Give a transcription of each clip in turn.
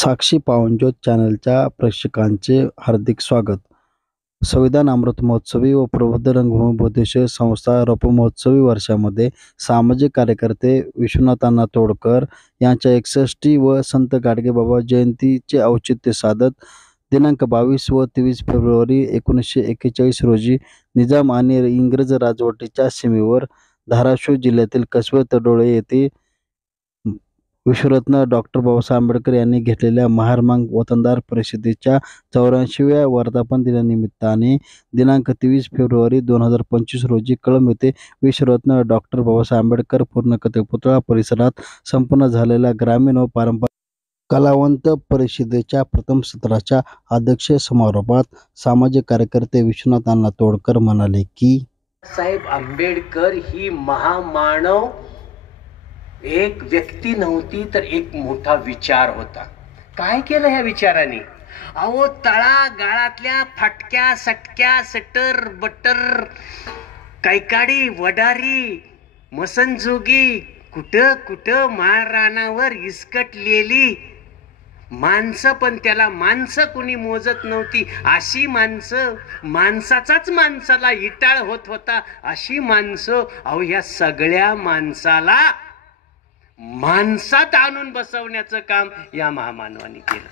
साक्षी पावनज्योत चॅनलच्या प्रेक्षकांचे हार्दिक स्वागत. संविधान अमृत महोत्सवी व प्रबुद्ध रंगभूमी बोधेश्वर संस्था महोत्सवी वर्षामध्ये सामाजिक कार्यकर्ते विश्वनाथांना तोडकर यांच्या 61 व संत गाडगेबाबा जयंतीचे औचित्य साधत दिनांक 22 व 23 फेब्रुवारी 1941 रोजी निजाम आणि इंग्रज राजवटीच्या सीमेवर धाराशिव जिल्ह्यातील कसबे तडोळे येथे विश्वरत्न डॉक्टर बाबासाहेब आंबेडकर यांनी घेतलेल्या महारामांग वतनदार परिषदेच्या 84व्या वर्धापन दिनानिमित्ताने दिनांक 23 फेब्रुवारी 2025 रोजी कळंब येथे विश्वरत्न डॉक्टर बाबासाहेब आंबेडकर पूर्णकथा पुतळा परिसरात संपन्न झालेल्या ग्रामीण व पारंपरिक कलावंत परिषदेच्या प्रथम सत्राच्या अध्यक्ष समारोपात सामाजिक कार्यकर्ते विश्वनाथ अण्णा तोडकर म्हणाले की साहेब आंबेडकर ही महामानव एक व्यक्ती नव्हती तर एक मोठा विचार होता. काय केलं ह्या विचाराने? अहो तळागाळातल्या फाटक्या सटक्या सटर बटर कैकाडी वडारी मसनजोगी कुठं कुठं महाराणावर इसकटलेली माणसं, पण त्याला माणसं कुणी मोजत नव्हती. अशी माणसं, माणसाचाच माणसाला इटाळ होत होता अशी माणसं. अहो ह्या सगळ्या माणसाला माणसात आणून बसवण्याचं काम या महामानवाने केलं.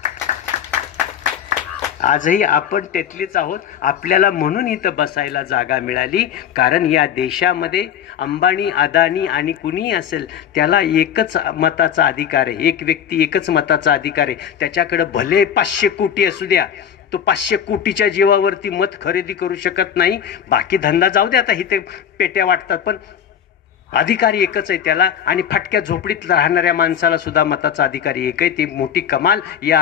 आजही आपण त्यातलेच आहोत. आपल्याला म्हणून इथं बसायला जागा मिळाली, कारण या देशामध्ये अंबानी अदानी आणि कुणी असेल त्याला एकच मताचा अधिकार आहे. एक व्यक्ती एकच मताचा अधिकार आहे. त्याच्याकडे भले 500 कोटी असू द्या, तो 500 कोटीच्या जीवावरती मत खरेदी करू शकत नाही. बाकी धंदा जाऊ द्या, आता इथे पेट्या वाटतात, पण अधिकार एकच आहे त्याला. आणि फाटक्या झोपडीत राहणाऱ्या माणसाला सुद्धा मताचा अधिकार एक आहे. ती मोठी कमाल या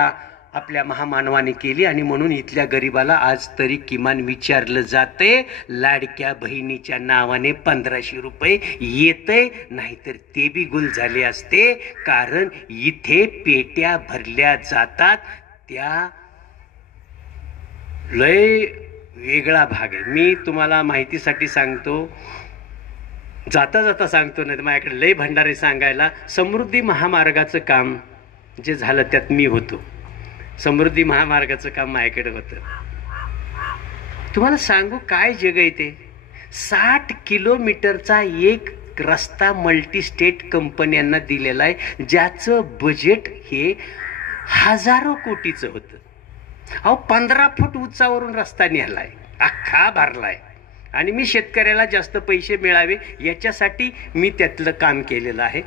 आपल्या महामानवाने केली. आणि म्हणून इथल्या गरीबाला आज तरी किमान विचारलं जाते, लाडक्या बहिणीच्या नावाने 1500 रुपये येतंय, नाहीतर ते बी गुल झाले असते. कारण इथे पेट्या भरल्या जातात. त्या लय वेगळा भाग आहे. मी तुम्हाला माहितीसाठी सांगतो, जाता जाता सांगतो, नाही तर माझ्याकडे लय भंडारे सांगायला. समृद्धी महामार्गाचं काम जे झालं त्यात मी होतो. समृद्धी महामार्गाचं काम माझ्याकडे होतं. तुम्हाला सांगू काय जग आहे ते. 60 किलोमीटरचा एक रस्ता मल्टी स्टेट कंपन्यांना दिलेला आहे, ज्याचं बजेट हे हजारो कोटीचं होतं. अहो 15 फूट उंचावरून रस्ता नेलाय, अख्खा भरलाय. आणि मी शेतकऱ्याला जास्त पैसे मिळावे याच्यासाठी मी त्यातलं काम केलेलं आहे.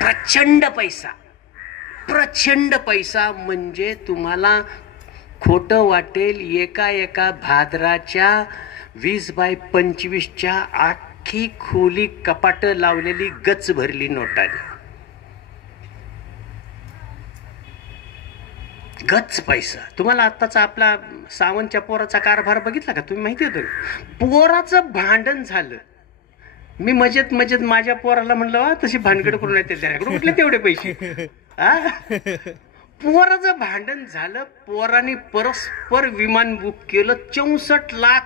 प्रचंड पैसा, प्रचंड पैसा. म्हणजे तुम्हाला खोटं वाटेल, एका भाद्राच्या 20x25च्या आखी खोली कपाटं लावलेली गच भरली नोटाने. गच पैसा. तुम्हाला आत्ताचा आपला सावंतच्या पोराचा कारभार बघितला का तुम्ही? माहिती होतं? पोराचं भांडण झालं. मी मजेत माझ्या पोराला म्हणलं, तशी भानगड करून येते त्याकडे कुठले तेवढे पैसे. पोराचं भांडण झालं. पोराने परस्पर विमान बुक केलं 64 लाख.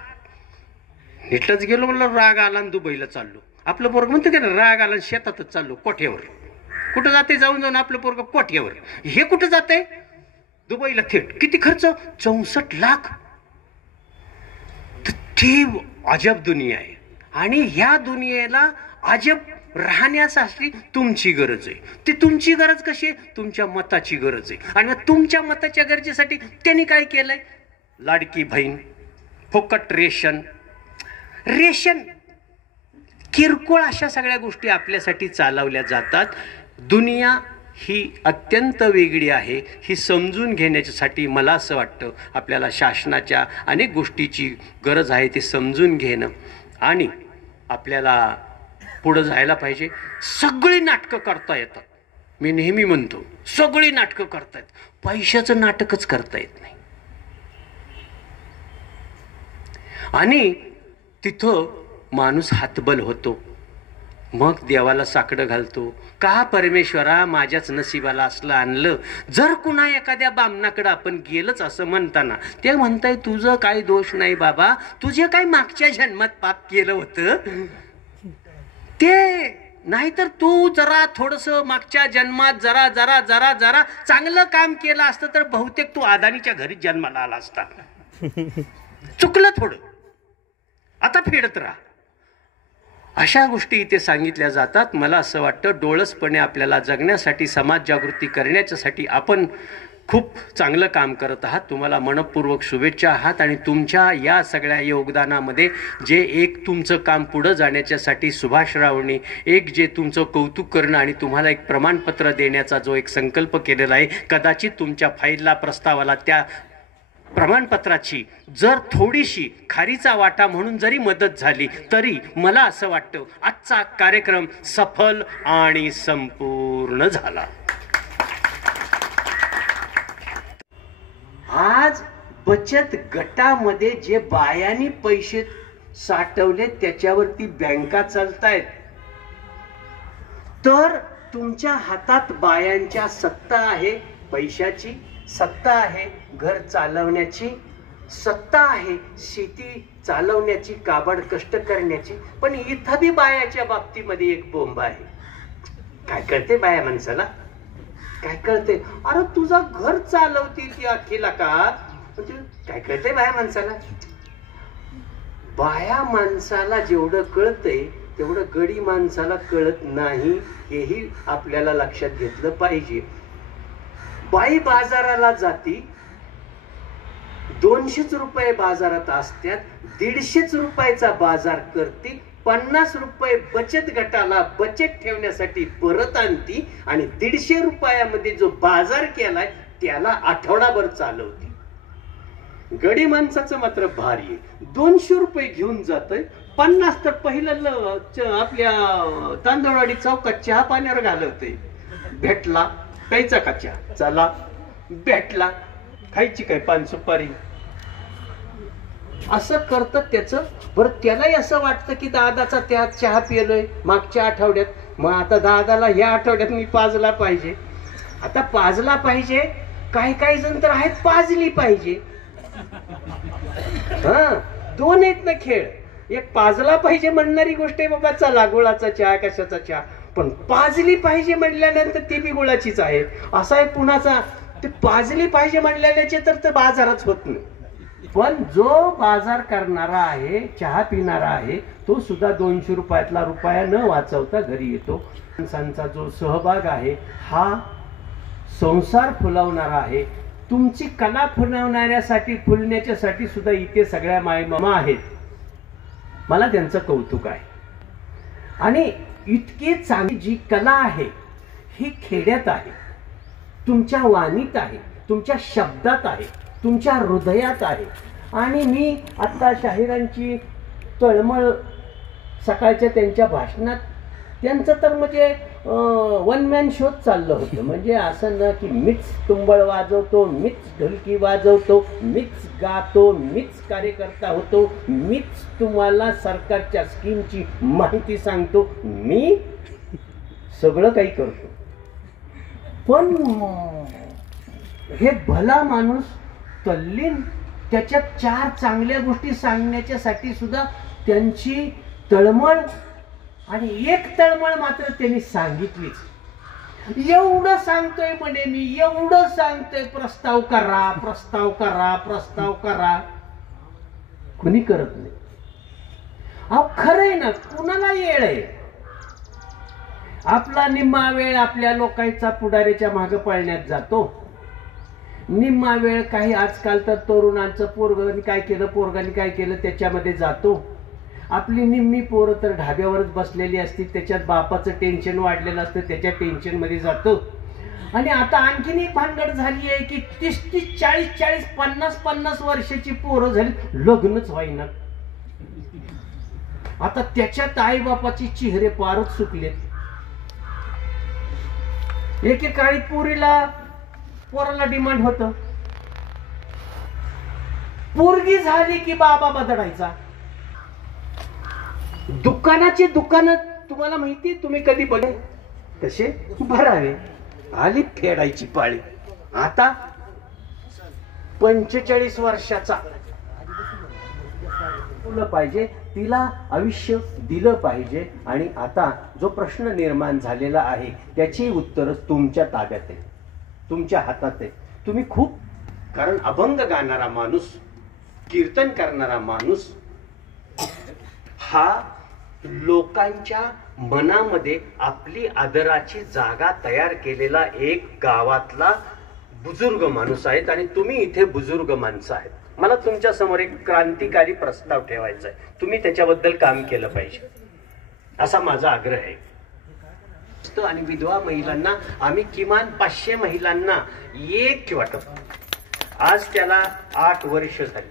इथलंच गेलो, म्हणलं राग आला आणि दुबईला चाललो. आपलं पोरग म्हणतं की ना, राग आला शेतातच चाललो, कोठ्यावर. कुठं जाते? जाऊन आपलं पोरग कोठ्यावर. हे कुठं जाते? दुबईला थेट. किती खर्च? 64 लाख. ती अजब दुनिया आहे. आणि ह्या दुनियेला अजब राहण्यासाठी तुमची गरज आहे. ती तुमची गरज कशी आहे? तुमच्या मताची गरज आहे. आणि मग तुमच्या मताच्या गरजेसाठी त्यांनी काय केलंय? लाडकी बहीण, फुकट रेशन, किरकोळ अशा सगळ्या गोष्टी आपल्यासाठी चालवल्या जातात. दुनिया ही अत्यंत वेगळी आहे. ही समजून घेण्यासाठी मला असं वाटतं आपल्याला शासनाच्या अनेक गोष्टीची गरज आहे. ते समजून घेणं आणि आपल्याला पुढं जायला पाहिजे. सगळी नाटकं करता येतात. मी नेहमी म्हणतो, सगळी नाटकं करता येतात, पैशाचं नाटकच करता येत नाही. आणि तिथं माणूस हातबल होतो. मग देवाला साकडं घालतो, का परमेश्वरा माझ्याच नशिबाला असलं आणलं. जर कुणा एखाद्या बामणाकडे आपण गेलंच असं म्हणताना ते म्हणताय तुझं काही दोष नाही बाबा, तुझे काय मागच्या जन्मात पाप केलं होतं ते नाहीतर तू जरा थोडस मागच्या जन्मात जरा जरा जरा जरा चांगलं काम केलं असतं तर बहुतेक तू अदानीच्या घरी जन्माला आला असता. चुकलं थोडं, आता फेडत राहा. अशा गोष्टी इथे सांगितल्या जातात. मला असं वाटतं डोळसपणे आपल्याला जगण्यासाठी, समाज जागृती करण्याच्यासाठी आपण खूप चांगलं काम करत आहात. तुम्हाला मनपूर्वक शुभेच्छा आहात. आणि तुमच्या या सगळ्या योगदानामध्ये जे एक तुमचं काम पुढं जाण्याच्यासाठी सुभाष रावणी एक जे तुमचं कौतुक करणं आणि तुम्हाला एक प्रमाणपत्र देण्याचा जो एक संकल्प केलेला आहे, कदाचित तुमच्या फाईलला प्रस्तावाला त्या प्रमाणपत्राची जर थोडीशी खारीचा वाटा म्हणून जरी मदत झाली तरी मला असं वाटतं आजचा कार्यक्रम सफल आणि संपूर्ण झाला. आज बचत गटामध्ये जे बायांनी पैसे साठवले त्याच्यावरती बँका चालतायत, तर तुमच्या हातात बायांच्या सत्ता आहे, पैशाची सत्ता आहे, घर चालवण्याची सत्ता आहे, शेती चालवण्याची, काबड कष्ट करण्याची. पण इथं बी बायाच्या बाबतीमध्ये एक बोंब आहे. काय कळते बाया माणसाला? काय कळते? अरे तुझा घर चालवती ती अखिला का? म्हणजे काय कळते बाया माणसाला? बाया माणसाला जेवढं कळतंय तेवढं गडी माणसाला कळत नाही, हेही आपल्याला लक्षात घेतलं पाहिजे. बाई बाजाराला जाती, 200 रुपये बाजारात असतात, 150 रुपयाचा बाजार करते, 50 रुपये बचत गटाला बचत ठेवण्यासाठी परत आणती आणि 150 रुपयामध्ये जो बाजार केलाय त्याला आठवडाभर चालवती. गडी माणसाचं मात्र भारी आहे. 200 रुपये घेऊन जातोय, 50 तर पहिलं आपल्या तांदळवाडी चौकात चहा पाण्यावर घालवते. भेटला खायचा का चहा? चला भेटला, खायची काय पान सुपारी? असं करत त्याच बरं. त्यालाही असं वाटतं की दादाचा त्या चहा पिलोय मागच्या आठवड्यात, मग आता दादाला ह्या आठवड्यात मी पाजला पाहिजे. आता पाजला पाहिजे, काही काही जण तर आहेत पाजली पाहिजे. हा, दोन आहेत ना खेळ. एक पाजला पाहिजे म्हणणारी गोष्ट आहे, बाबा चला गुळाचा चहा कशाचा चहा, पण पाजली पाहिजे म्हणल्यानंतर ती बी गुळाचीच आहे असा आहे पुण्याचा. ते पाजली पाहिजे म्हणल्याचे तर बाजारच होत नाही. पण जो बाजार करणारा आहे, चहा पिणारा आहे, तो सुद्धा 200 रुपयातला रुपया न वाचवता घरी येतो. माणसांचा जो सहभाग आहे हा संसार फुलवणारा आहे. तुमची कला फुलवण्यासाठी, फुलण्याच्यासाठी सुद्धा इथे सगळ्या मायमामा आहेत. मला त्यांचं कौतुक आहे. आणि इतकी चांगली जी कला आहे ही खेड्यात आहे, तुमच्या वाणीत आहे, तुमच्या शब्दात आहे, तुमच्या हृदयात आहे. आणि मी आता शाहिरांची तळमळ सकाळच्या त्यांच्या भाषणात त्यांचं तर म्हणजे वन मॅन शोच चाललं होतं. म्हणजे असं ना की मीच तुंबळ वाजवतो, मीच ढोलकी वाजवतो, मीच गातो, मीच कार्यकर्ता होतो, मीच तुम्हाला सरकारच्या स्कीमची माहिती सांगतो, मी सगळं काही करतो. पण हे भला माणूस तल्लीन त्याच्यात 4 चांगल्या गोष्टी सांगण्याच्यासाठी सुद्धा त्यांची तळमळ, आणि एक तळमळ मात्र त्यांनी सांगितलीच. एवढं सांगतोय म्हणे मी, एवढं सांगतोय, प्रस्ताव करा, प्रस्ताव करा, प्रस्ताव करा, कुणी करत नाही. अहो खरंय ना, कुणाला येळ आहे? आपला निम्मा वेळ आपल्या लोकांचा पुढाऱ्याच्या मागे पळण्यात जातो. निम्मा वेळ काही आजकाल तर तरुणांचं पोरगांनी काय केलं, पोरगांनी काय केलं त्याच्यामध्ये जातो. आपली निम्मी पोरं तर ढाब्यावरच बसलेली असतील, त्याच्यात बापाचं टेन्शन वाढलेलं असतं, त्याच्या टेन्शन मध्ये जातो. आणि आता आणखीन एक भानगड झाली आहे की 30-30, 40-40, 50-50 वर्षाची पोरं झाली, लग्नच व्हायना. आता त्याच्यात आई बापाचे चेहरे पारच सुकलेत. एकेकाळी पोराला डिमांड होतं, पोरगी झाली की बाबा बदलायचा. दुकानाचे दुकान तुम्हाला माहिती, तुम्ही कधी बघे तसे भरावे, आली फेडायची पाळी. आता 45 वर्षाचा मुलं पाहिजे, तिला आयुष्य दिलं पाहिजे. आणि आता जो प्रश्न निर्माण झालेला आहे त्याची उत्तरं तुमच्या ताब्यात आहे, तुमच्या हातात आहे. तुम्ही खूप, कारण अभंग गाणारा माणूस, कीर्तन करणारा माणूस हा लोकांच्या मनामध्ये आपली आदराची जागा तयार केलेला एक गावातला बुजुर्ग माणूस आहेत. आणि तुम्ही इथे बुजुर्ग माणसं आहेत. मला तुमच्या समोर एक क्रांतिकारी प्रस्ताव ठेवायचा आहे, तुम्ही त्याच्याबद्दल काम केलं पाहिजे असा माझा आग्रह आहे. आणि विधवा महिलांना आम्ही किमान 500 महिलांना एक वाटप, आज त्याला 8 वर्ष झाली.